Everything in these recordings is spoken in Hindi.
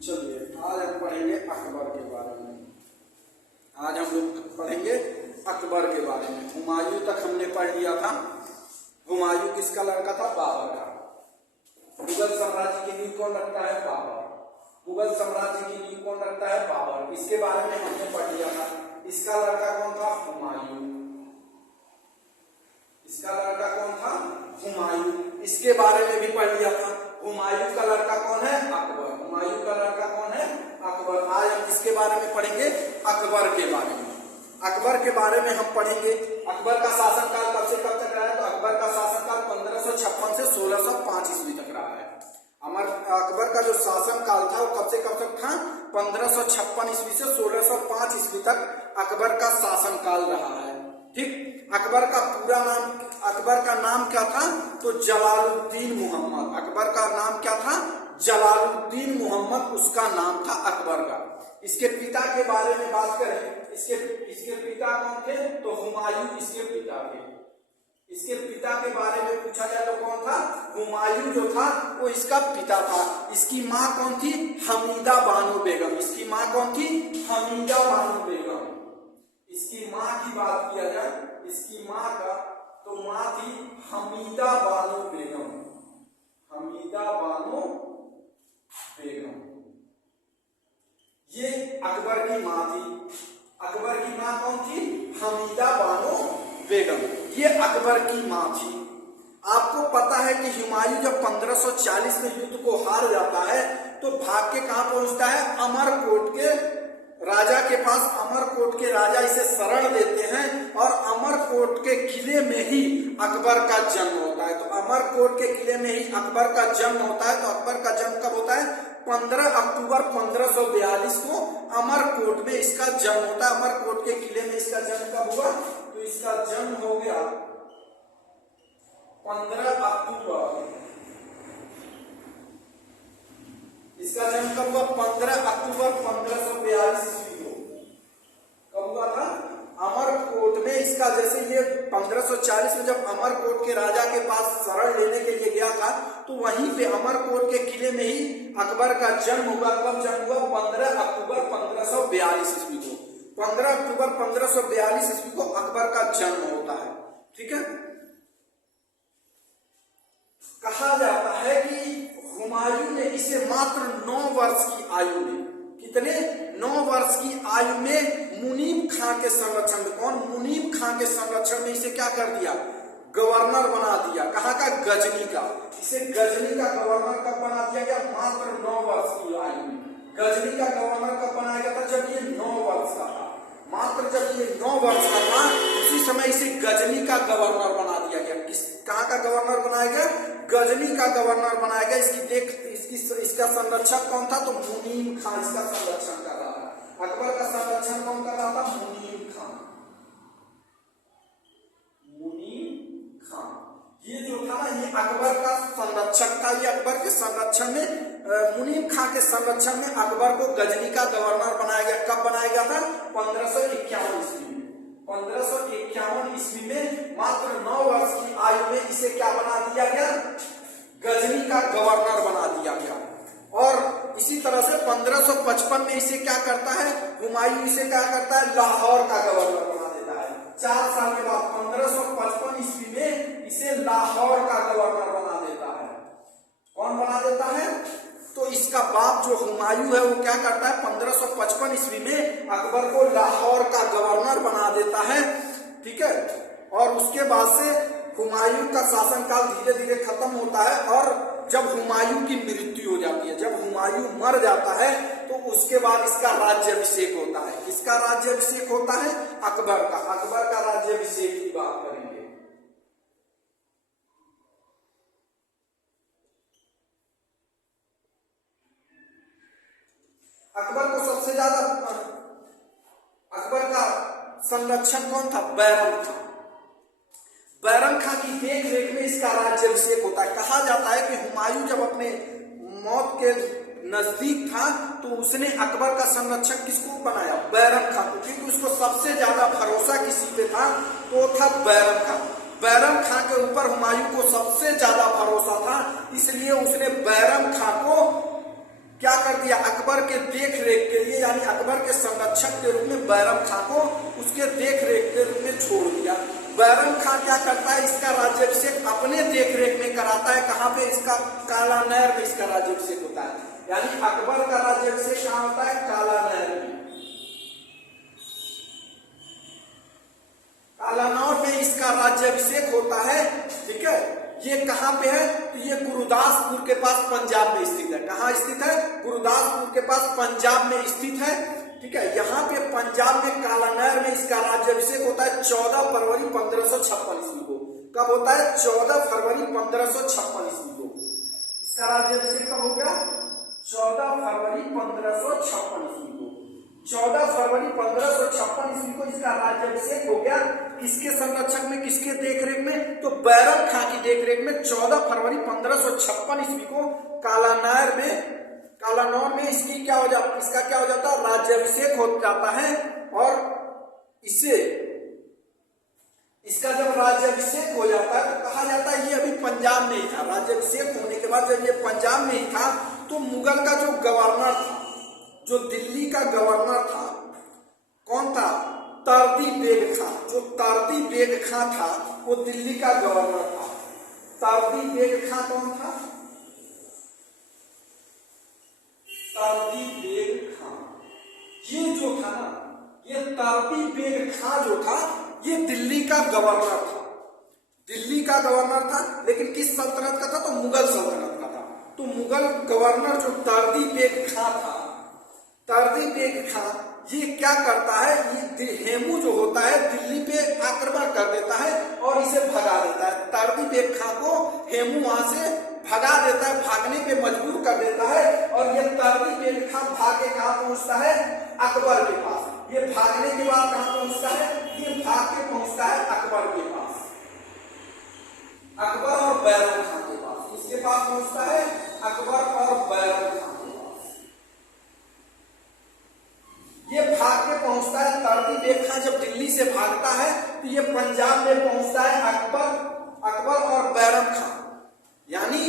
चलिए आज हम पढ़ेंगे अकबर के बारे में। आज हम लोग पढ़ेंगे अकबर के बारे में। हुमायूं तक हमने पढ़ लिया था। हुमायूं किसका लड़का था? बाबर का। मुगल साम्राज्य की नींव कौन रखता है? बाबर। मुगल साम्राज्य की नींव कौन रखता है? बाबर। इसके बारे में हमने पढ़ लिया था। इसका लड़का कौन था? हुमायूं। इसका लड़का कौन था? हुमायूं। इसके बारे में भी पढ़ लिया था। हुमायूं का लड़का कौन है? अकबर। हुमायूं का लड़का कौन है? अकबर। आज हम किसके बारे में पढ़ेंगे? अकबर के बारे में। अकबर के बारे में हम पढ़ेंगे। अकबर का शासनकाल कब से कब तक रहा है? तो अकबर का शासनकाल 1556 से 1605 ईस्वी तक रहा है। अकबर का जो शासनकाल था वो कब से कब तक था? 1556 ईस्वी से 1605 ईस्वी तक अकबर का शासनकाल रहा है। ठीक। अकबर का पूरा नाम, अकबर का नाम क्या था? तो जलालुद्दीन मोहम्मद। अकबर का नाम क्या था? जलालुद्दीन मोहम्मद उसका नाम था अकबर का। इसके पिता के बारे में बात करें, इसके पिता कौन थे? तो हुमायूं इसके पिता थे। इसके पिता के बारे में पूछा जाए तो कौन था? हुमायूं जो था वो इसका पिता था। इसकी माँ कौन थी? हमीदा बानो बेगम। इसकी माँ कौन थी? हमीदा बानो बेगम। इसकी माँ की बात किया जाए, इसकी माँ का, तो माँ थी हमीदा बानो बेगम। हमीदा बानो बेगम ये अकबर की माँ थी। अकबर की माँ कौन थी? हमीदा बानो बेगम। ये अकबर की माँ थी। आपको पता है कि हुमायूं जब 1540 में युद्ध को हार जाता है तो भाग के कहां पहुंचता है? अमरकोट के राजा के पास। अमरकोट के राजा इसे शरण देते हैं और अमरकोट के किले में ही अकबर का जन्म होता है। तो अमरकोट के किले में ही अकबर का जन्म होता है। तो अकबर का जन्म कब होता है? 15 अक्टूबर 1542 को अमरकोट में इसका जन्म होता है। अमरकोट के किले में इसका जन्म कब हुआ? तो इसका जन्म हो गया 15 अक्टूबर। इसका जन्म कब हुआ? 15 अक्टूबर 1542 ईस्वी को। कब हुआ था? अमरकोट में इसका, जैसे ये 1540 में जब अमरकोट के राजा के पास शरण लेने के लिए गया था तो वहीं पे अमरकोट के किले में ही अकबर का जन्म हुआ। कब जन्म हुआ? 15 अक्टूबर 1542 ईस्वी को। 15 अक्टूबर 1542 ईस्वी को अकबर का जन्म होता है। ठीक है। कहा जाता है कि हुमायूं ने इसे मात्र 9 वर्ष की आयु में, कितने? 9 वर्ष की आयु में मुनीम खां के संरक्षण में, कौन? मुनीम खां के संरक्षण में इसे क्या कर दिया? गवर्नर बना दिया। कहाँ का? गजनी का। इसे गजनी का गवर्नर कब बना दिया गया? मात्र 9 वर्ष की आयु में। गजनी का गवर्नर कब बनाया गया था? जब ये 9 वर्ष का था। मात्र जब ये 9 वर्ष का था उसी समय इसे गजनी का गवर्नर बना दिया गया। कहाँ का गवर्नर बनाया गया? गजनी का गवर्नर बनाया गया। इसका संरक्षक कौन था? तो मुनीम खां इसका संरक्षण कर रहा था। अकबर का संरक्षण कौन कर रहा था? मुनीम खां। मुनीम खां ये जो था ना, ये अकबर का संरक्षक था। ये अकबर के संरक्षण में, मुनीम खां के संरक्षण में अकबर को गजनी का गवर्नर बनाया गया। कब बनाया गया था? 1551 ईस्वी में। 1551 ईस्वी में मात्र 9 वर्ष की आयु में इसे क्या बना दिया गया? गजनी का गवर्नर बना दिया गया। और इसी तरह से 1555 में इसे क्या करता है? हुमायूं इसे क्या करता है? लाहौर का गवर्नर बना देता है। 4 साल के बाद 1555 ईस्वी में इसे लाहौर का गवर्नर बना देता है। कौन बना देता है? तो इसका बाप जो हुमायूं है वो क्या करता है? 1555 ईस्वी में अकबर को लाहौर का गवर्नर बना देता है। ठीक है। और उसके बाद से हुमायूं का शासनकाल धीरे धीरे खत्म होता है और जब हुमायूं की मृत्यु हो जाती है, जब हुमायूं मर जाता है तो उसके बाद इसका राज्याभिषेक होता है। इसका राज्याभिषेक होता है अकबर का। अकबर का राज्याभिषेक की बात करेंगे। अकबर को सबसे ज्यादा, अकबर का संरक्षण कौन था? बैरम खां। बैरम खां की देख रेख में इसका राज्याभिषेक होता है। कहा जाता है कि हुमायूं जब अपने मौत के नजदीक था तो उसने अकबर का संरक्षक किसको बनाया? बैरम खां को। क्योंकि उसको सबसे ज्यादा भरोसा किसी पे था तो था बैरम खां। बैरम खां के ऊपर हुमायूं को सबसे ज्यादा भरोसा था, इसलिए उसने बैरम खां को क्या कर दिया? अकबर अकबर के देख रेख के लिए, यानी अकबर के संरक्षक के रूप में बैरम खां को उसके देख रेख के रूप में छोड़ दिया। बैरम खां क्या करता है, इसका राज्याभिषेक अपने देख रेख में कराता है। कहाँ पे? इसका काला नहर में इसका राज्याभिषेक होता है। यानी अकबर का राज्याभिषेक कहाँ होता है? काला नहर में। काला नहर में इसका राज्याभिषेक होता है। ठीक है, ये कहाँ पे है? तो ये गुरुदासपुर के पास पंजाब में स्थित है। कहाँ स्थित है? गुरुदासपुर के पास पंजाब में स्थित है। ठीक है, यहाँ पे पंजाब में काला नहर में इसका राज्याभिषेक होता है 14 फरवरी 1556 ईस्वी को। कब होता है? 14 फरवरी 1556 ईस्वी को इसका राज्याभिषेक कब हो गया? 14 फरवरी 1556 ईस्वी को। 14 फरवरी 1556 ईस्वी को इसका राज्याभिषेक हो गया। किसके संरक्षक में, किसके देखरेख में? तो बैरम खां की देखरेख में 14 फरवरी 1556 ईस्वी को काला नहर में इसकी क्या हो जाता, इसका क्या हो जाता है? राज्याभिषेक हो जाता है। और इसका जब राज्याभिषेक हो जाता है तो कहा जाता है ये अभी पंजाब में ही था। राज्याभिषेक होने के बाद जब ये पंजाब में ही था तो मुगल का जो गवर्नर था, जो दिल्ली का गवर्नर था, कौन था? तरदी बेग खां। जो तरदी बेग खां था वो दिल्ली का गवर्नर था। तरदी बेग खां कौन था? तरदी बेग खां। ये जो था ना, ये तरदी बेग खां जो था ये दिल्ली का गवर्नर था। दिल्ली का गवर्नर था, लेकिन किस सल्तनत का था? तो मुगल सल्तनत का था। तो मुगल गवर्नर जो तरदी बेग खां था, तरदी बेग खां ये क्या करता है? ये हेमू जो होता है दिल्ली पे आक्रमण कर देता है और इसे भगा देता है। तरदी बेग खां को हेमू वहां से भगा देता है, भागने पे मजबूर कर देता है। और ये तरदी बेग खां भाग के कहां पहुंचता है? अकबर के पास। ये भागने के बाद कहां पहुंचता है? ये भाग के पहुंचता है अकबर के पास, अकबर और बैरम खां के पास। इसके पास पहुंचता है अकबर और बैरम खां के पास। ये भाग के पहुंचता है। तरदी बेग खां जब दिल्ली से भागता है तो ये पंजाब में पहुंचता है अकबर और बैरम खां। यानी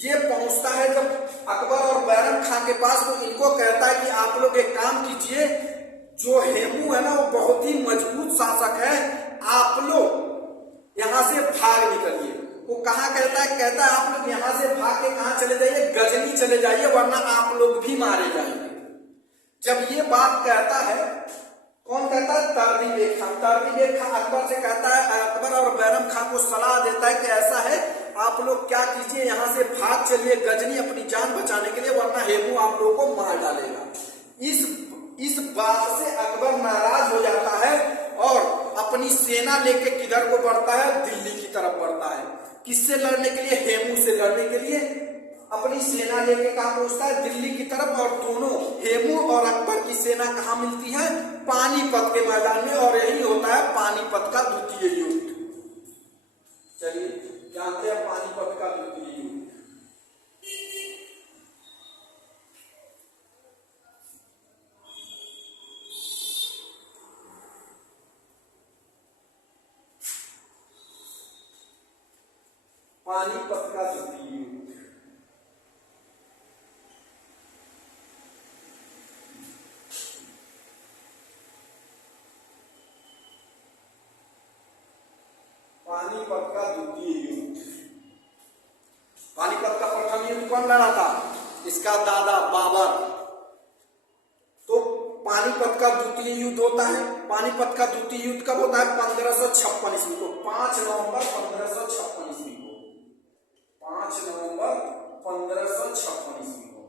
ये पहुंचता है जब अकबर और बैरम खां के पास, तो इनको कहता है कि आप लोग एक काम कीजिए, जो हेमू है ना वो बहुत ही मजबूत शासक है, आप लोग यहां से भाग निकलिए। वो कहाँ कहता है आप लोग यहां से भाग के कहां चले जाइए? गजनी चले जाइए, वरना आप लोग भी मारे जाएंगे। जब ये बात कहता है, कौन कहता है? तरदी बेग खां। तरदी बेग खां अकबर से कहता है, अकबर और बैरम खां को सलाह देता है कि ऐसा है, आप लोग क्या कीजिए, यहां से भाग चलिए गजनी अपनी जान बचाने के लिए, वरना हेमू आप लोगों को मार डालेगा। इस बात से अकबर नाराज हो जाता है और अपनी सेना लेके किधर को बढ़ता है? दिल्ली की तरफ बढ़ता है। किससे लड़ने के लिए? हेमू से लड़ने के लिए अपनी सेना लेके कहां पहुंचता है? दिल्ली की तरफ। और दोनों हेमू और अकबर की सेना कहां मिलती है? पानीपत के मैदान में। और यही होता है पानीपत का द्वितीय युद्ध। चलिए जानते हैं पानीपत का द्वितीय युद्ध। पानीपत का द्वितीय युद्ध। पानीपत का द्वितीय युद्ध। पानीपत का प्रथम युद्ध कौन लड़ा था? इसका दादा बाबर। तो पानीपत का द्वितीय युद्ध होता है। पानीपत का द्वितीय युद्ध कब होता है? 1556 ईस्वी को। 5 नवंबर 1556 ईस्वी को। 5 नवंबर 1556 ईस्वी को।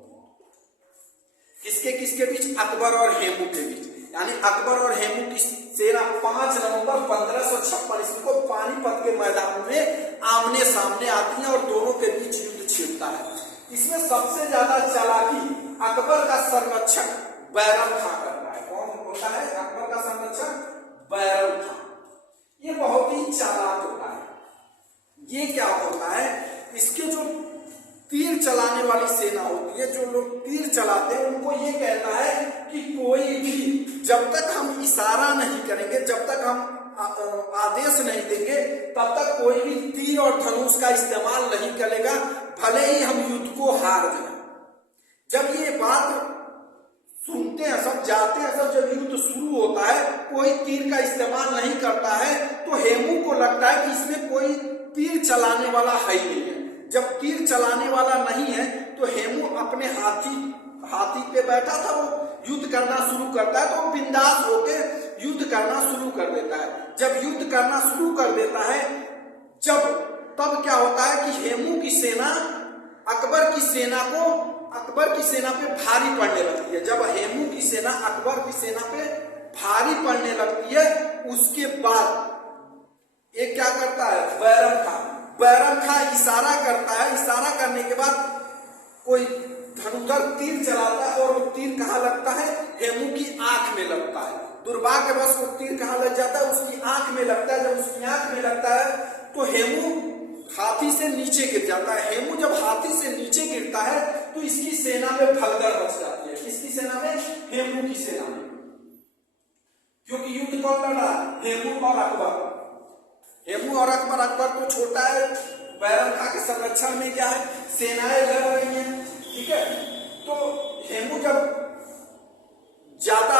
किसके बीच? अकबर और हेमू के बीच। यानी अकबर और हेमू की सेना 5 नवंबर 1556 ईस्वी को पानीपत के मैदान में आमने सामने आती है और दोनों के बीच युद्ध छिड़ता है। इसमें सबसे ज्यादा चालाकी अकबर का संरक्षक बैरम खां करता है। कौन होता है अकबर का संरक्षक? बैरम खां। ये बहुत ही चालाक होता है। ये क्या होता है? इसके जो तीर चलाने वाली सेना होती है, जो लोग तीर चलाते हैं, उनको ये कहता है कि कोई भी जब तक हम इशारा नहीं करेंगे, जब तक हम आदेश नहीं देंगे, तब तक कोई भी तीर और धनुष का इस्तेमाल नहीं करेगा, भले ही हम युद्ध को हार जाए। जब ये बात सुनते हैं सब, जाते हैं सब, जब युद्ध शुरू होता है कोई तीर का इस्तेमाल नहीं करता है, तो हेमू को लगता है कि इसमें कोई तीर चलाने वाला है ही नहीं है। जब तीर चलाने वाला नहीं है तो हेमू अपने हाथी पे बैठा था, वो युद्ध करना शुरू करता है, तो वो बिंदास होके युद्ध करना शुरू कर देता है। जब युद्ध करना शुरू कर देता है, तब क्या होता है कि हेमू की सेना अकबर की सेना पे भारी पड़ने लगती है। जब हेमू की सेना अकबर की सेना पे भारी पड़ने लगती है, उसके बाद एक क्या करता है, बैरम खां इशारा करता है। इशारा करने के बाद कोई धनुधर तीर चलाता है, और वो तीर कहाँ लगता है, हेमू की आंख में लगता है। दुर्भाग्यवश वो तीर कहाँ लग जाता है, उसकी आंख में लगता है। जब उसकी आंख में लगता है तो हेमू हाथी से नीचे गिर जाता है। हेमू जब हाथी से नीचे गिरता है तो इसकी सेना में भगदड़ मच जाती है। किसकी सेना में, हेमू की सेना में। क्योंकि युद्ध कौन लड़ रहा है, हेमू और अकबर। हेमू और अकबर तो छोटा है, बैरम खां के संरक्षण में क्या है, सेनाएं लड़ रही हैं, ठीक है। तो हेमू जब ज्यादा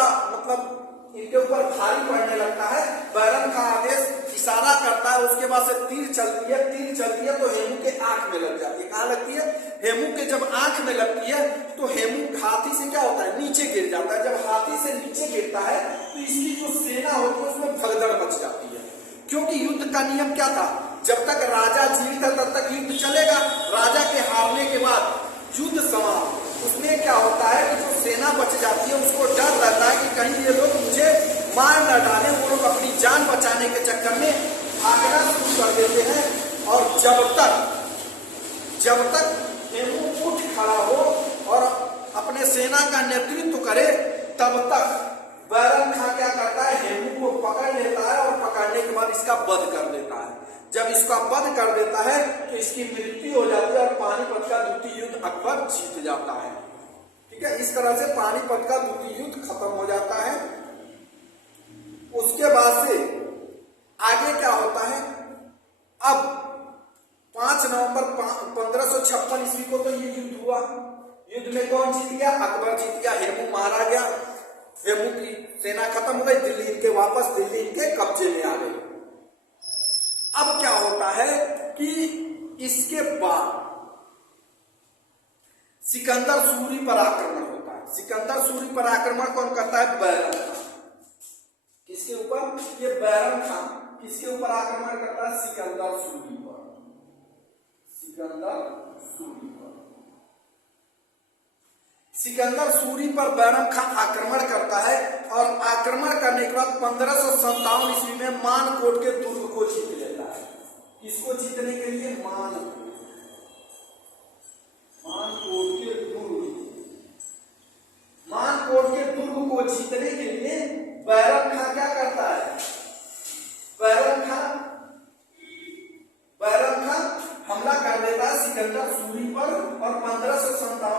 इनके ऊपर भारी पड़ने लगता है, बैरम खां आदेश इशारा करता है, उसके बाद से तीर चलती है तो हेमू के आंख में लग जाती है। कहाँ लगती है, हेमू के जब आंख में लगती है तो हेमू हाथी से क्या होता है, नीचे गिर जाता है। जब हाथी से नीचे गिरता है तो इसकी जो सेना होती है उसमें भगदड़ मच जाती है। क्योंकि युद्ध का नियम क्या था, जब तक राजा जीवित है तब तक युद्ध चलेगा। राजा के हारने के बाद युद्ध समाप्त। उसमें क्या होता है कि जो सेना बच जाती है उसको डर रहता है कि कहीं ये लोग मुझे मार न डाले। वो लोग अपनी जान बचाने के चक्कर में भागना शुरू कर देते हैं, और जब तक हेमू उठ खड़ा हो और अपने सेना का नेतृत्व करे, तब तक बैरम खां क्या करता है, हेमू को पकड़ लेता है, और पकड़ने के बाद इसका वध कर देता है। जब इसका वध कर देता है तो इसकी मृत्यु हो जाती है, और पानीपत का द्वितीय युद्ध अकबर जीत जाता है। ठीक है, इस तरह से पानीपत का द्वितीय युद्ध खत्म हो जाता है। उसके बाद से आगे क्या होता है, अब 5 नवंबर 1556 ईस्वी को तो ये युद्ध हुआ। युद्ध में कौन जीत गया, अकबर जीत गया, हेमू मारा गया। हेमू की सेना खत्म हो गई, दिल्ली इनके कब्जे में आ गई। अब क्या होता है कि इसके बाद सिकंदर सूरी पर आक्रमण होता है। सिकंदर सूरी पर आक्रमण कौन करता है, बैरम खां। किसके ऊपर, ये बैरम खां किसके ऊपर आक्रमण करता है, सिकंदर सूरी पर। सिकंदर सूरी पर बैरम खां आक्रमण करता है, और आक्रमण करने के बाद 1557 ईस्वी में मानकोट के दुर्ग को जीत लेता है। किसको जीतने के लिए, मानकोट के दुर्ग को जीतने के लिए बैरम खां क्या करता है, बैरम खां हमला कर देता है सिकंदर सूरी पर। और 1557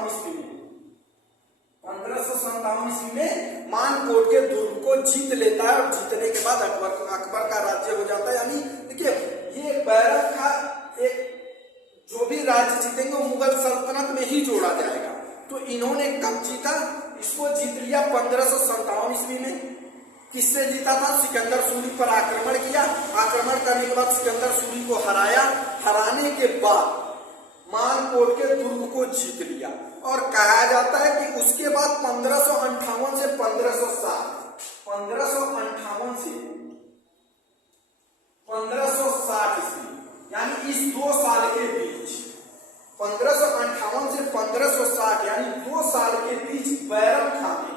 ईस्वी में मानकोट के दुर्ग को जीत लेता है, और जीतने के बाद अकबर का राज्य हो जाता है। यानी देखिए, ये बैरम खां एक जो भी राज्य जीतेंगे वो मुगल सल्तनत में ही जोड़ा जाएगा। तो इन्होंने कब जीता, इसको जीत लिया 1557 ईस्वी में। किससे जीता था, सिकंदर सूरी पर आक्रमण किया। आक्रमण करने के बाद सिकंदर सूरी को हराया। हराने के बाद मानकोट के दुर्ग को जीत लिया। और कहा जाता है कि उसके बाद 1558 से 1560 ईस्वी, यानी इस 2 साल के बीच, 1558 से 1560 यानी 2 साल के बीच बैरम खां ने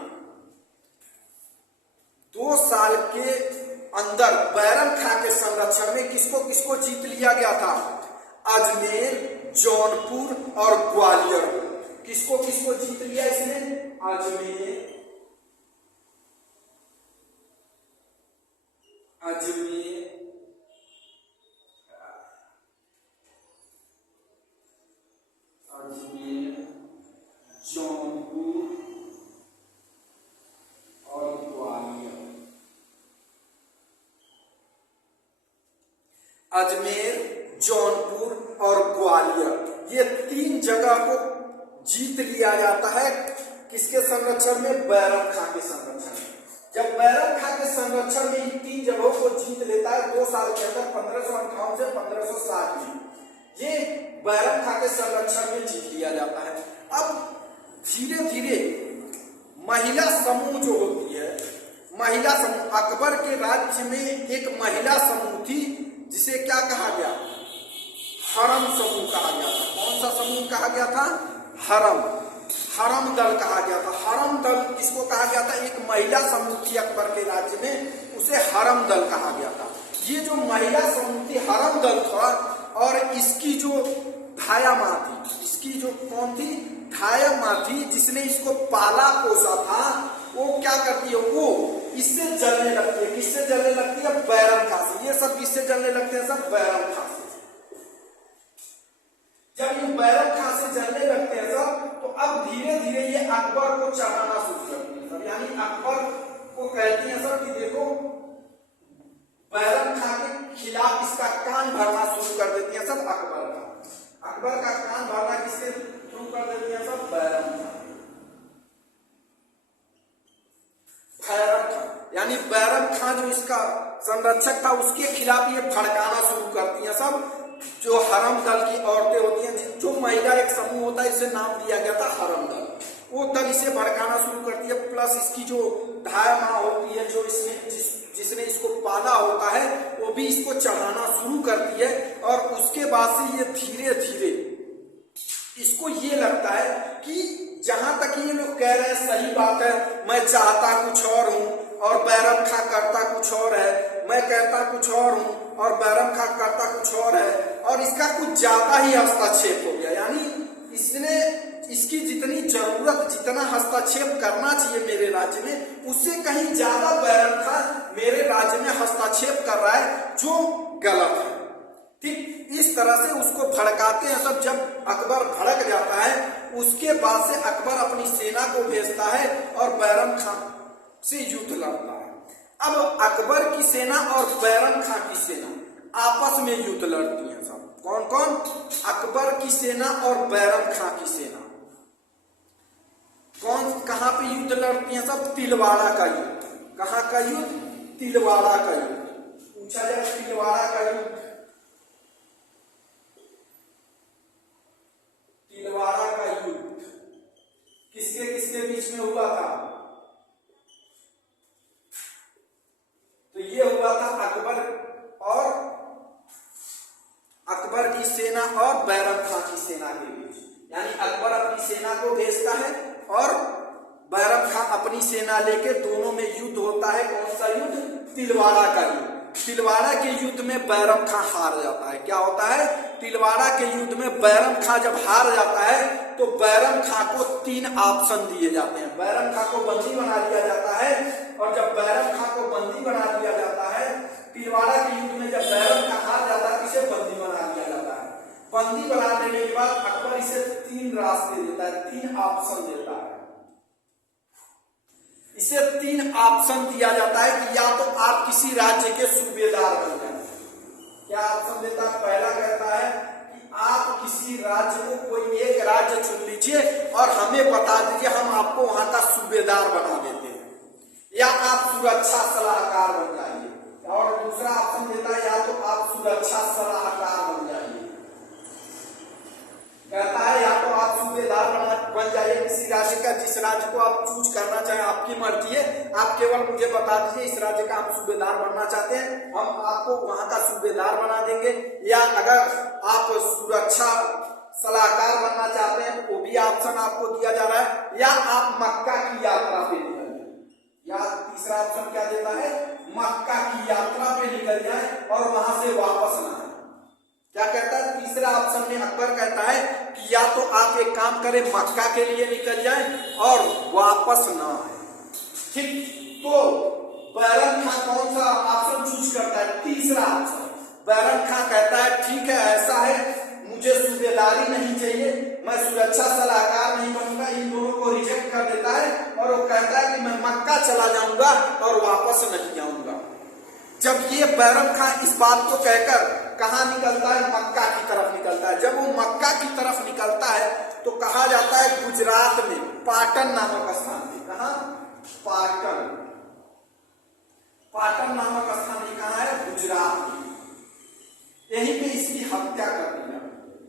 2 साल के अंदर बैरम खां के संरक्षण में किसको जीत लिया गया था, अजमेर, जौनपुर और ग्वालियर। किसको जीत लिया इसने, अजमेर, जौनपुर और ग्वालियर। अजमेर, जौनपुर और ग्वालियर, ये 3 जगह को जीत लिया जाता है किसके संरक्षण में? बैरम खां के संरक्षण में। जब बैरम खां के संरक्षण में इन 3 जगहों को जीत लेता है 2 साल के अंदर 1558 से 1560 में, ये बैरम खां के संरक्षण में जीत लिया जाता है। अब धीरे धीरे महिला समूह जो होती है, महिला समूह, अकबर के राज्य में एक महिला समूह थी जिसे क्या कहा गया? हरम समूह कहा गया था। कौन सा समूह कहा गया था? हरम, हरम दल कहा गया था। हरम दल किसको कहा गया था? एक महिला समूह थी अकबर के राज्य में, उसे हरम दल कहा गया था। ये जो महिला समूह थी हरम दल था, और इसकी जो धाया माँ थी, इसकी जो कौन थी? धाया माँ थी, जिसने इसको पाला पोसा था, वो क्या करती है? वो इससे जलने लगती है। किससे जलने लगती है? बैरम खां से। ये सब किससे जलने लगते हैं? सब बैरम खां से। जब ये बैरम खां से जलने लगते हैं सब, तो अब धीरे धीरे ये अकबर को चढ़ाना शुरू करती है सब, यानी अकबर को कहती है सब कि देखो, बैरम खां के खिलाफ इसका कान भरना शुरू कर देती है सब अकबर का। अकबर का कान भरना किसके शुरू कर देती है सब? बैरम खां। बैरम खां यानी बैरम खां जो इसका संरक्षक था, उसके खिलाफ ये भड़काना शुरू करती है सब। जो हरम दल की औरतें होती हैं, जो महिला एक समूह होता है, इसे नाम दिया गया था हरम दल, वो दल इसे भड़काना शुरू करती है। प्लस इसकी जो धाया माँ होती है, जो जिसने इसको पाला होता है, वो भी इसको चढ़ाना शुरू करती है। और उसके बाद से ये धीरे धीरे इसको ये लगता है कि जहां तक ये लोग कह रहे हैं सही बात है, मैं चाहता कुछ और हूं और बैरम खां करता कुछ और है, मैं कहता कुछ और हूं और बैरम खां करता कुछ और है, और इसका कुछ ज्यादा ही हस्तक्षेप हो गया। यानी इसने इसकी जितनी जरूरत, जितना हस्तक्षेप करना चाहिए मेरे राज्य में, उससे कहीं ज्यादा बैरम खां मेरे राज्य में हस्तक्षेप कर रहा है, जो गलत है। ठीक इस तरह से उसको भड़काते हैं सब। जब अकबर भड़क जाता है, उसके बाद से अकबर अपनी सेना को भेजता है और बैरम खां से युद्ध लड़ता है। अब अकबर की सेना और बैरम खां की सेना आपस में युद्ध लड़ती है सब। कौन कौन? अकबर की सेना और बैरम खां की सेना। कौन कहां पे युद्ध लड़ती है सब? तिलवाड़ा का युद्ध। कहां का युद्ध? तिलवाड़ा का युद्ध। पूछा जाए तिलवाड़ा का युद्ध, तिलवाड़ा का युद्ध किसके किसके बीच में हुआ था? तो ये हुआ था अकबर की सेना और बैरम खां की सेना के बीच। यानी अकबर अपनी सेना को भेजता है और बैरम खां अपनी सेना लेके, दोनों में युद्ध होता है। कौन सा युद्ध? तिलवाड़ा का युद्ध। तिलवाड़ा के युद्ध में बैरम खां हार जाता है। क्या होता है? तिलवाड़ा के युद्ध में बैरम खां जब हार जाता है, तो बैरम खां को 3 ऑप्शन दिए जाते हैं। बैरम खां को बंदी बना लिया जाता है, और जब बैरम खां को बंदी बना लिया जाता है, तिलवाड़ा के युद्ध में जब बैरम खां हार जाता है, इसे बंदी बना लिया जाता है। बंदी बना देने के बाद अकबर इसे 3 रास्ते देता है, 3 ऑप्शन देता है। इसे 3 ऑप्शन दिया जाता है कि या तो आप किसी राज्य के सूबेदार बन जाए। क्या ऑप्शन देता है? पहला कहता है कि आप किसी राज्य को, कोई एक राज्य चुन लीजिए और हमें बता दीजिए, हम आपको वहां का सूबेदार बना देते हैं, या आप सुरक्षा सलाहकार बन जाइए। और दूसरा ऑप्शन देता है या तो आप सुरक्षा सलाहकार बन जाइए। कहता है या तो आप सूबेदार बन जाइए किसी राज्य का, जिस राज्य को आप चूज करना चाहें, आपकी मर्जी है, आप केवल मुझे बता दीजिए इस राज्य का आप सूबेदार बनना चाहते हैं, हम आपको वहां का सूबेदार बना देंगे। या अगर आप सुरक्षा सलाहकार बनना चाहते हैं, तो वो भी ऑप्शन आपको दिया जा रहा है। या आप मक्का की यात्रा पे निकल जाए, या तीसरा ऑप्शन क्या देता है? मक्का की यात्रा पे निकल जाए और वहां से वापस ना आए। क्या कहता है? तीसरा ऑप्शन में अकबर कहता है कि या तो आप एक काम करें, मक्का के लिए निकल जाएं और वापस ना आए। ठीक, तो बैरम खां कौन सा ऑप्शन चूज करता है? तीसरा ऑप्शन। बैरम खां कहता है ठीक है, ऐसा है, मुझे सूबेदारी नहीं चाहिए, मैं सुरक्षा सलाहकार नहीं बनूंगा। इन दोनों को रिजेक्ट कर देता है और वो कहता है कि मैं मक्का चला जाऊंगा और वापस नहीं आऊंगा। जब ये बैरम खां इस बात को कहकर कहाँ निकलता है? मक्का की तरफ निकलता है। जब वो मक्का की तरफ निकलता है तो कहा जाता है गुजरात में पाटन नामक स्थान पे। कहाँ? पाटन। पाटन नामक स्थान ये कहाँ है? गुजरात में। यहीं पे इसकी हत्या कर दी जाती है।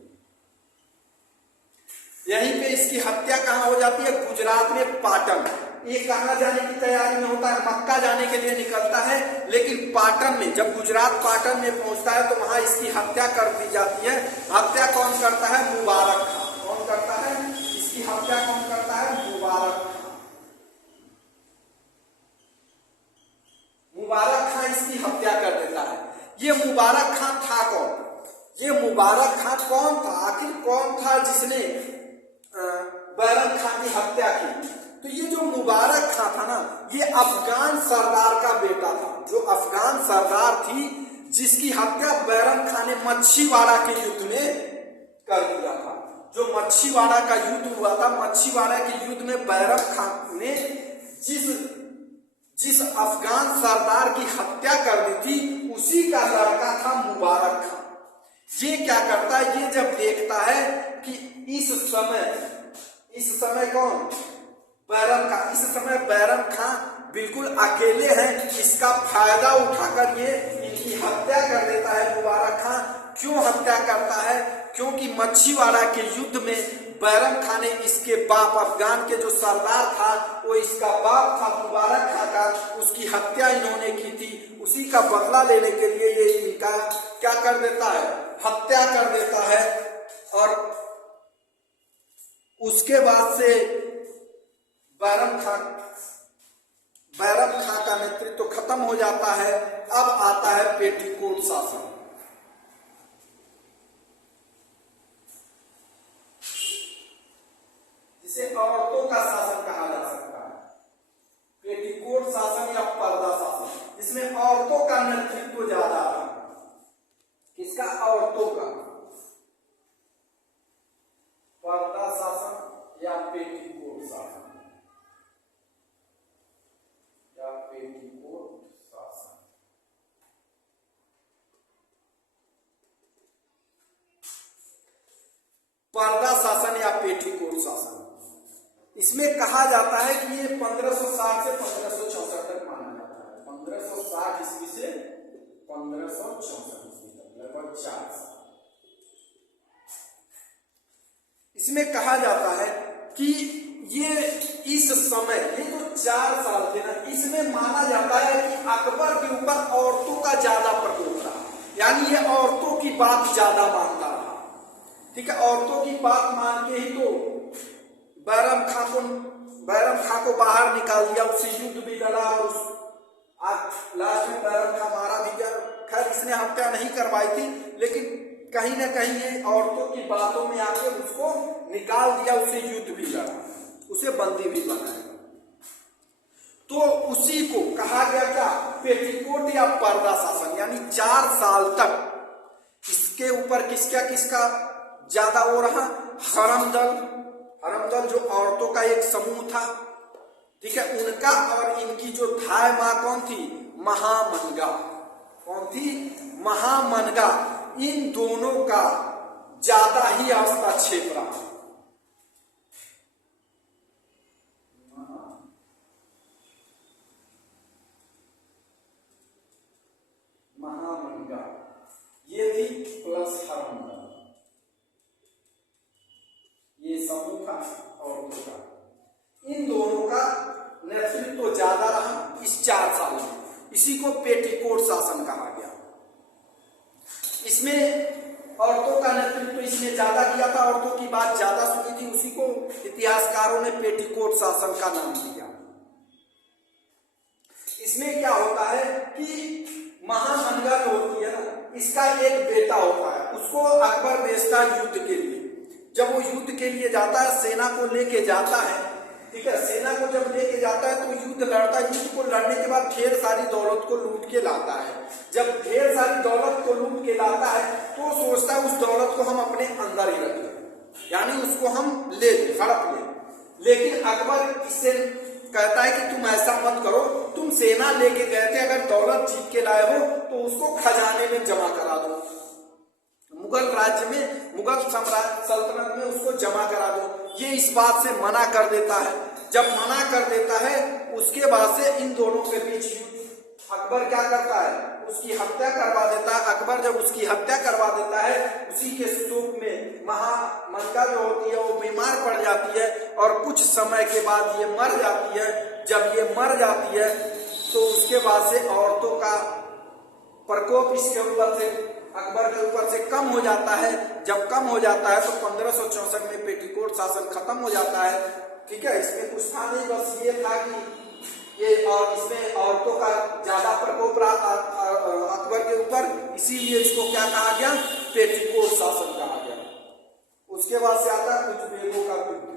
यहीं पे इसकी हत्या कहाँ हो जाती है? गुजरात में पाटन। ये कहाँ जाने की तैयारी में होता है? मक्का जाने के लिए निकलता है, लेकिन पाटन में, जब गुजरात पाटन में पहुंचता है तो वहां इसकी हत्या कर दी जाती है। हत्या कौन करता है? मुबारक खां। कौन करता है इसकी हत्या? कौन करता है? मुबारक खां। मुबारक खां इसकी हत्या कर देता है। ये मुबारक खां था कौन? ये मुबारक खां कौन था? आखिर कौन था जिसने बैरम खां की हत्या की? तो ये जो मुबारक खां था ना, ये अफगान सरदार का बेटा था। जो अफगान सरदार थी जिसकी हत्या बैरम खां ने मच्छीवाड़ा के युद्ध में कर दिया था। जो मच्छीवाड़ा का युद्ध हुआ था, मच्छीवाड़ा के युद्ध में बैरम खां ने जिस अफगान सरदार की हत्या कर दी थी, उसी का लड़का था मुबारक खां। ये क्या करता है? ये जब देखता है कि इस समय कौन? बैरम खां। इस समय बैरम खां बिल्कुल अकेले हैं, इसका फायदा उठाकर ये इनकी हत्या कर देता है मुबारक खां। क्यों हत्या करता है? क्योंकि मच्छीवाड़ा के युद्ध में बैरम खां ने इसके बाप, अफगान के जो सरदार था वो इसका बाप था मुबारक खां का, उसकी हत्या इन्होंने की थी। उसी का बदला लेने के लिए ये इनका क्या कर देता है? हत्या कर देता है। और उसके बाद से बैरम खां का नेतृत्व खत्म हो जाता है। अब आता है पेटीकोट शासन। जिसे औरतों का शासन कहा जा सकता है, पेटीकोट शासन या पर्दा शासन। इसमें औरतों का नेतृत्व ज्यादा है। किसका? औरतों का। पर्दा शासन या पेटीकोट शासन, या पेटीकोट शासन। पर्दा शासन या पेटीकोट शासन, इसमें कहा जाता है कि ये 1560 से 1564 तक माना जाता है। 1560 ईस्वी से 1564 ईस्वी तक, लगभग 4 साल। इसमें कहा जाता है कि ये इस समय, ये जो 4 साल थे ना, इसमें माना जाता है कि अकबर के ऊपर औरतों का ज्यादा प्रकोप रहा। यानी ये औरतों की बात ज्यादा मानता रहा। ठीक है, औरतों की बात मान के ही तो बैरम खां को बाहर निकाल दिया, उससे युद्ध भी लड़ा और लास्ट में बैरम खां मारा भी गया। खैर इसने हत्या नहीं करवाई थी, लेकिन कहीं ना कहीं ये औरतों की बातों में आके उसको निकाल दिया, उससे युद्ध भी लड़ा, उसे बंदी भी बनाया। तो उसी को कहा गया क्या? पेटीकोट या पर्दा शासन। यानी 4 साल तक इसके ऊपर किसका ज्यादा हो रहा? हरम दल जो औरतों का एक समूह था, ठीक है, उनका, और इनकी जो धाय मां कौन थी? महामनगा। कौन थी? महामनगा। इन दोनों का ज्यादा ही हस्तक्षेप रहा। महामनगा ये थी प्लस हरमदल, ये समूह था औरतों का। इन दोनों का नेतृत्व ज्यादा रहा इस 4 साल में। इसी को पेटीकोट शासन कहा गया। इसमें औरतों का नेतृत्व इसने ज्यादा किया था, औरतों की बात ज्यादा सुनी थी। उसी को इतिहासकारों ने पेटीकोट शासन का नाम दिया। इसमें क्या होता है कि महामनगा जो होती है ना, इसका एक बेटा होता है, उसको अकबर भेजता है युद्ध के लिए। जब वो युद्ध के लिए जाता है, सेना को लेके जाता है, ठीक है, सेना को जब लेके जाता है तो युद्ध लड़ता है। युद्ध को लड़ने के बाद ढेर सारी दौलत को लूट के लाता है। जब ढेर सारी दौलत को लूट के लाता है तो सोचता है उस दौलत को हम अपने अंदर ही रख लें, यानी उसको हम ले लें, हड़प लें। लेकिन अकबर इससे कहता है कि तुम ऐसा मत करो, तुम सेना लेके गए थे, अगर दौलत जीत के लाए हो तो उसको खजाने में जमा करा दो। मुगल राज्य में, मुगल सल्तनत में उसको जमा करा दो। ये इस बात से मना कर देता है। जब मना कर देता है उसके बाद से इन दोनों के बीच अकबर क्या करता है, उसकी हत्या करवा देता है। अकबर जब उसकी हत्या करवा देता है, उसी के शोक में महामलिका जो होती है वो बीमार पड़ जाती है और कुछ समय के बाद ये मर जाती है। जब ये मर जाती है तो उसके बाद से औरतों का प्रकोप इसके ऊपर से, अकबर के ऊपर से कम हो जाता है। जब कम हो जाता है तो 1564 में पेटीकोट शासन खत्म हो जाता है। ठीक है, इसमें कुछ था नहीं, बस ये था कि ये और इसमें औरतों का ज्यादा प्रकोप रहा अकबर के ऊपर, इसीलिए इसको क्या कहा गया, पेटीकोट शासन कहा गया। उसके बाद से आता है उज़्बेकों का विद्रोह।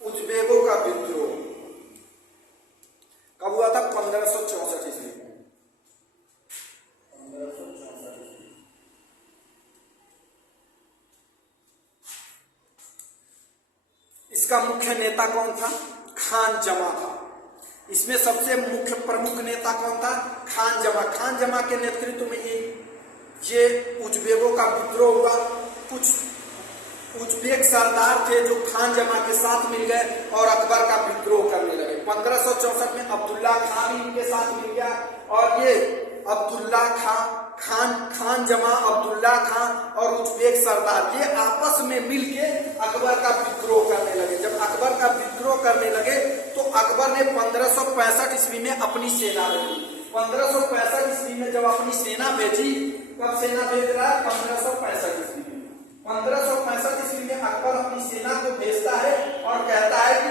उज़्बेकों का विद्रोह कब हुआ था, 1564 ईस्वी में। 1564 ईस्वी। इसका मुख्य नेता कौन था, खान जमा था। इसमें सबसे मुख्य प्रमुख नेता कौन था, खान जमा। खान जमा के नेतृत्व में ये उज़्बेकों का विद्रोह हुआ। कुछ उज़्बेक सरदार थे जो खान जमा के साथ मिल गए और अकबर का विद्रोह करने लगे। 1564 में अब्दुल्ला खान भी इनके साथ मिल गया और ये अब्दुल्ला खान जमा, अब्दुल्ला खान और उज़्बेक सरदार ये आपस में मिलके अकबर का विद्रोह करने लगे। जब अकबर का विद्रोह करने लगे तो अकबर ने 1565 ईस्वी में अपनी सेना भेजी। 1565 ईस्वी में जब अपनी सेना भेजी, कब सेना भेज रहा है, 1565 ईस्वी में। 1565 ईस्वी में अकबर अपनी सेना को भेजता है और कहता है कि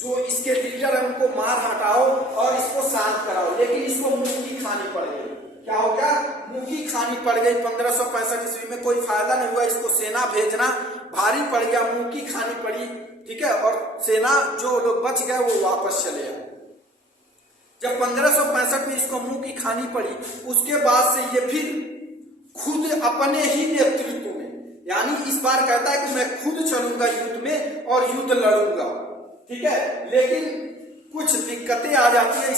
जो इसके लीडर है उनको मार हटाओ और इसको शांत कराओ, लेकिन इसको मुंह की खानी पड़ गई। क्या हो गया, मुंह की खानी पड़ गई। 1565 ईस्वी में कोई फायदा नहीं हुआ, इसको सेना भेजना भारी पड़ गया, मुंह की खानी पड़ी। ठीक है, और सेना जो लोग बच गए वो वापस चले आए। जब 1565 में इसको मुंह की खानी पड़ी, उसके बाद से ये फिर खुद अपने ही नेतृत्व में, यानी इस बार कहता है कि मैं खुद चलूंगा युद्ध में और युद्ध लड़ूंगा। ठीक है, लेकिन कुछ दिक्कतें आ जाती है।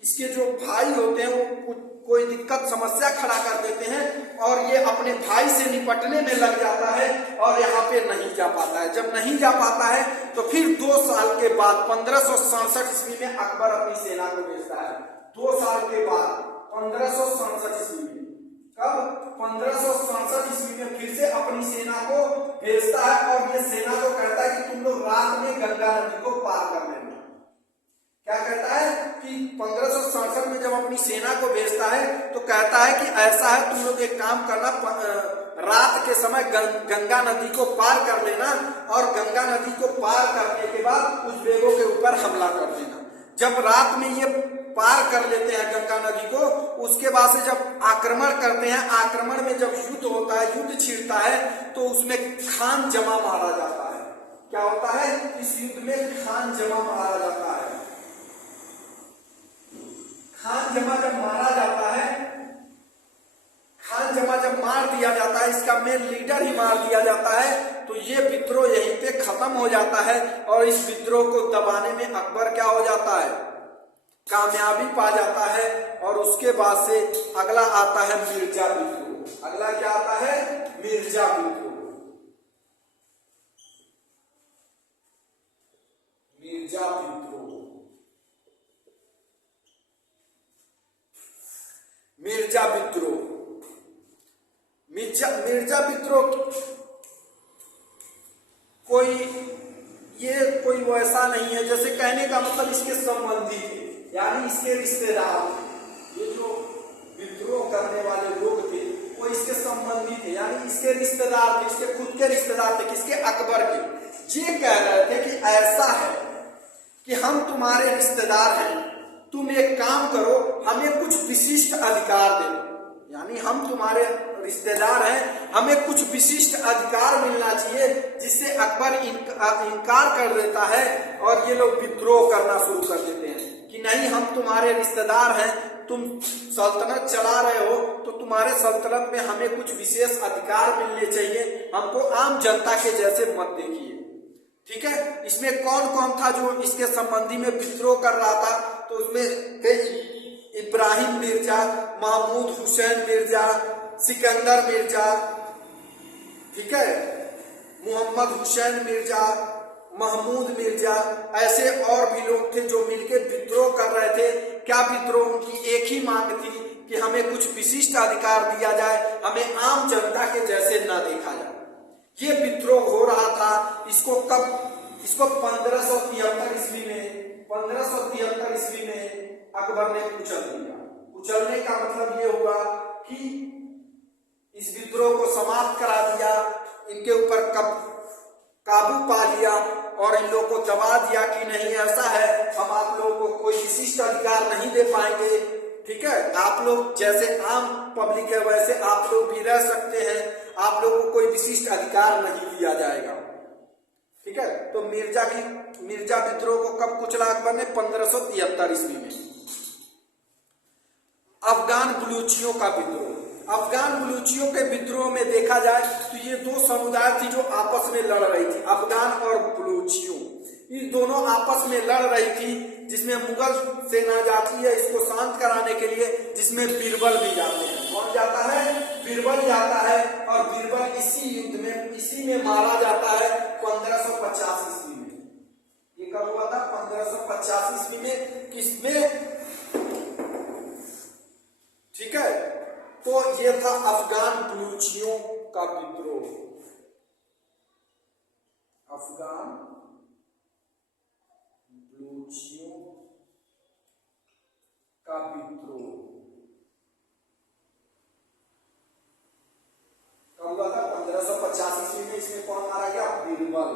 इसके जो भाई होते हैं वो कोई दिक्कत समस्या खड़ा कर देते हैं और ये अपने भाई से निपटने में लग जाता है और यहाँ पे नहीं जा पाता है। जब नहीं जा पाता है तो फिर 2 साल के बाद 1567 ईस्वी में अकबर अपनी सेना को भेजता है। 2 साल के बाद 1567 ईस्वी में, कब, 1567 ईस्वी में फिर से अपनी सेना को भेजता है और ये सेना को कहता है कि तुम लोग रात में गंगा नदी को पार कर लेना। क्या कहता है कि 1567 में जब अपनी सेना को भेजता है तो कहता है कि ऐसा है, तुम लोग एक काम करना, रात के समय गंगा नदी को पार कर लेना और गंगा नदी को पार करने के बाद उज़्बेकों के ऊपर हमला कर देना। जब रात में ये पार कर लेते हैं गंगा नदी को, उसके बाद से जब आक्रमण करते हैं, आक्रमण में जब युद्ध होता है, युद्ध छिड़ता है, तो उसमें खान जमा मारा जाता है। क्या होता है, इस युद्ध में खान जमा मारा जाता है। खान जमा जब मारा जाता है, खान जमा जब मार दिया जाता है, इसका मेन लीडर ही मार दिया जाता है, तो ये विद्रोह यहीं पे खत्म हो जाता है और इस विद्रोह को दबाने में अकबर क्या हो जाता है, कामयाबी पा जाता है। और उसके बाद से अगला आता है मिर्जा विद्रोह। अगला क्या आता है, मिर्जा विद्रोह। मिर्जा विद्रोह, मिर्जा विद्रोह, मिर्जा विद्रोह कोई वैसा नहीं है, जैसे कहने का मतलब इसके संबंधी थे, यानी इसके रिश्तेदार थे। ये जो विद्रोह करने वाले लोग थे वो इसके संबंधी थे, यानी इसके रिश्तेदार थे, इसके खुद के रिश्तेदार थे, किसके, अकबर के। ये कह रहे थे कि ऐसा है कि हम तुम्हारे रिश्तेदार हैं, तुम एक काम करो, हमें कुछ विशिष्ट अधिकार दे। यानी हम तुम्हारे रिश्तेदार हैं, हमें कुछ विशिष्ट अधिकार मिलना चाहिए, जिससे अकबर इनकार कर देता है और ये लोग विद्रोह करना शुरू कर देते हैं कि नहीं, हम तुम्हारे रिश्तेदार हैं, तुम सल्तनत चला रहे हो तो तुम्हारे सल्तनत में हमें कुछ विशेष अधिकार मिलने चाहिए, हमको आम जनता के जैसे मत देखिए। ठीक है, इसमें कौन कौन था जो इसके संबंधी में विद्रोह कर रहा था? तो उसमें थे इब्राहिम मिर्जा, महमूद हुसैन मिर्जा, सिकंदर मिर्जा, ठीक है, मोहम्मद हुसैन मिर्जा, महमूद मिर्जा, ऐसे और भी लोग थे जो मिलकर विद्रोह कर रहे थे। क्या विद्रोह? उनकी एक ही मांग थी कि हमें कुछ विशिष्ट अधिकार दिया जाए, हमें आम जनता के जैसे न देखा जाए। ये विद्रोह हो रहा था। इसको 1573 ईस्वी में अकबर ने कुचल दिया। कुचलने का मतलब ये हुआ कि इस विद्रोह को समाप्त करा दिया, इनके ऊपर काबू पा लिया और इन लोगों को दबा दिया कि नहीं, ऐसा है, हम आप लोगों को कोई विशिष्ट अधिकार नहीं दे पाएंगे। ठीक है, आप लोग जैसे आम पब्लिक है वैसे आप लोग भी रह सकते हैं, आप लोगों को कोई विशिष्ट अधिकार नहीं दिया जाएगा। ठीक है, तो मिर्जा विद्रोह को कब कुचला अकबर ने? 1573 ईस्वी में। अफगान बलूचियों का विद्रोह। अफगान बलूचियों के विद्रोह में देखा जाए तो ये दो समुदाय थी जो आपस में लड़ रही थी, अफगान और बलूचियों। ये दोनों आपस में लड़ रही थी, जिसमें मुगल सेना जाती है इसको शांत कराने के लिए, जिसमें बीरबल भी जाते हैं। कौन जाता है? बीरबल जाता है, और बीरबल इसी में मारा जाता है 1550 ईस्वी में। ये कब हुआ था? 1550 ईस्वी में। किसमें? ठीक है, तो ये था अफगान बलूचियों का विद्रोह। अफगान बलूचियों का विद्रोह कब हुआ था? 1550 ईस्वी में। इसमें कौन मारा गया? बीरबल।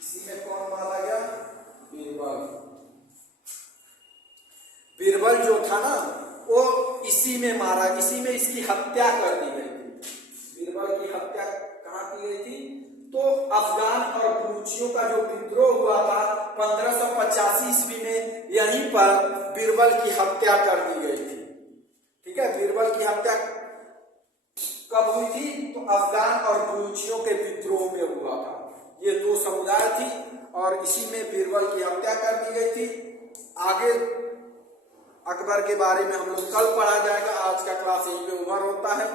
इसी में कौन मारा गया? बीरबल। बीरबल जो था ना, वो इसी में मारा, इसी में इसकी हत्या कर दी गई थी। बीरबल की हत्या कहाँ की गई थी? तो अफगान और बलूचियों का जो विद्रोह हुआ था 1585 ईस्वी में, यहीं पर बीरबल की हत्या कर दी गई थी। ठीक है, बीरबल की हत्या कब हुई थी? तो अफगान और बलूचियों के विद्रोह में हुआ था। ये दो समुदाय थी और इसी में बीरबल की हत्या कर दी गई थी। आगे अकबर के बारे में हम लोग कल पढ़ा जाएगा। आज का क्लास यहीं पे ओवर होता है।